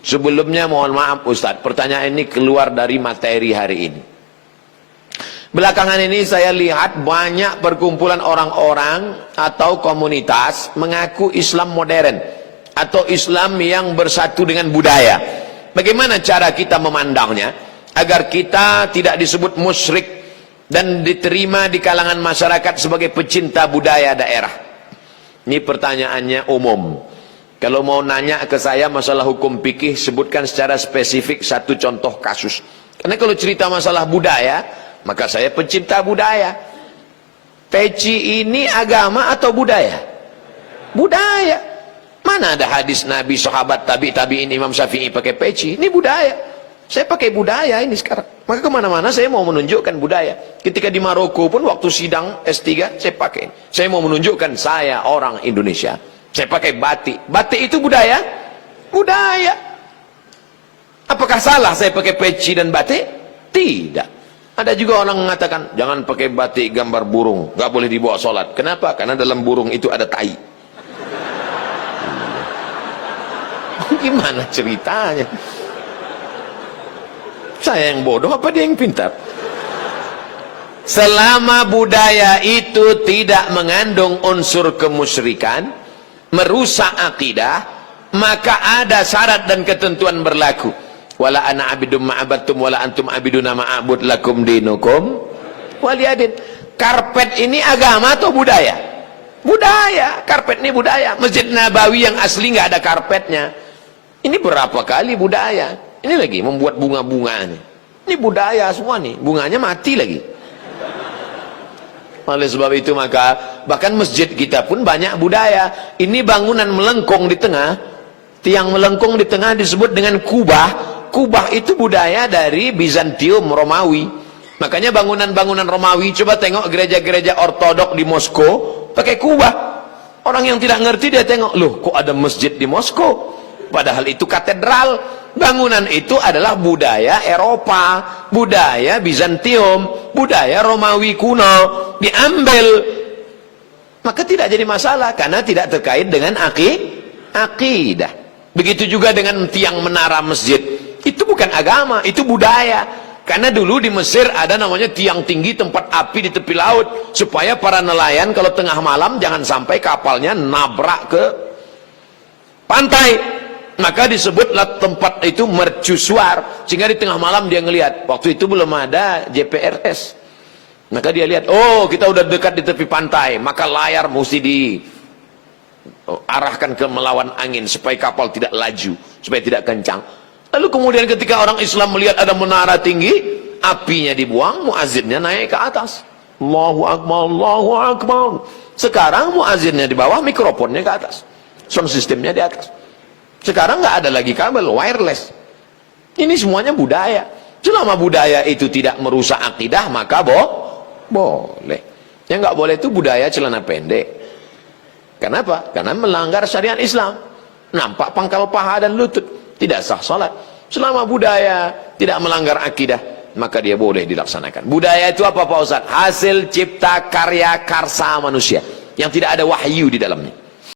Sebelumnya mohon maaf Ustadz, pertanyaan ini keluar dari materi hari ini. Belakangan ini saya lihat banyak perkumpulan orang-orang atau komunitas mengaku Islam modern atau Islam yang bersatu dengan budaya. Bagaimana cara kita memandangnya agar kita tidak disebut musyrik dan diterima di kalangan masyarakat sebagai pecinta budaya daerah? Ini pertanyaannya umum. Kalau mau nanya ke saya masalah hukum fikih, sebutkan secara spesifik satu contoh kasus. Karena kalau cerita masalah budaya, maka saya pecinta budaya. Peci ini agama atau budaya? Budaya. Mana ada hadis Nabi, sahabat, tabi'in, Imam Syafi'i pakai peci? Ini budaya. Saya pakai budaya ini sekarang. Maka kemana-mana saya mau menunjukkan budaya. Ketika di Maroko pun waktu sidang S3 saya pakai. Saya mau menunjukkan saya orang Indonesia. Saya pakai batik. Batik itu budaya? Budaya. Apakah salah saya pakai peci dan batik? Tidak. Ada juga orang mengatakan jangan pakai batik gambar burung, nggak boleh dibawa sholat. Kenapa? Karena dalam burung itu ada tai. Gimana ceritanya? Saya yang bodoh apa dia yang pintar? Selama budaya itu tidak mengandung unsur kemusyrikan, merusak akidah, maka ada syarat dan ketentuan berlaku. Wala ana abidum ma'abattum wala antum abiduna ma'abud lakum dinukum waliyadin. Karpet ini agama atau budaya? Budaya. Karpet ini budaya. Masjid Nabawi yang asli nggak ada karpetnya. Ini berapa kali budaya? Ini lagi membuat bunga-bunga ini budaya semua nih. Bunganya mati lagi. Oleh sebab itu maka bahkan masjid kita pun banyak budaya. Ini bangunan melengkung di tengah. Tiang melengkung di tengah disebut dengan kubah. Kubah itu budaya dari Bizantium, Romawi. Makanya bangunan-bangunan Romawi, coba tengok gereja-gereja ortodok di Moskow pakai kubah. Orang yang tidak ngerti dia tengok, loh kok ada masjid di Moskow? Padahal itu katedral. Bangunan itu adalah budaya Eropa, budaya Bizantium, budaya Romawi kuno, diambil. Maka tidak jadi masalah karena tidak terkait dengan akidah. Begitu juga dengan tiang menara masjid. Itu bukan agama, itu budaya. Karena dulu di Mesir ada namanya tiang tinggi tempat api di tepi laut, supaya para nelayan kalau tengah malam jangan sampai kapalnya nabrak ke pantai. Maka disebutlah tempat itu mercusuar, sehingga di tengah malam dia ngelihat. Waktu itu belum ada GPRS. Maka dia lihat, oh kita udah dekat di tepi pantai, maka layar mesti diarahkan ke melawan angin supaya kapal tidak laju, supaya tidak kencang. Lalu kemudian ketika orang Islam melihat ada menara tinggi, apinya dibuang, muazzinnya naik ke atas. Allahu Akbar, Allahu Akbar. Sekarang muazzinnya di bawah, mikrofonnya ke atas. Sound systemnya di atas. Sekarang nggak ada lagi kabel, wireless. Ini semuanya budaya. Selama budaya itu tidak merusak akidah, maka boleh. Yang nggak boleh itu budaya celana pendek. Kenapa? Karena melanggar syariat Islam. Nampak pangkal paha dan lutut. Tidak sah salat. Selama budaya tidak melanggar akidah, maka dia boleh dilaksanakan. Budaya itu apa Pak Ustaz? Hasil cipta karya karsa manusia yang tidak ada wahyu di dalamnya.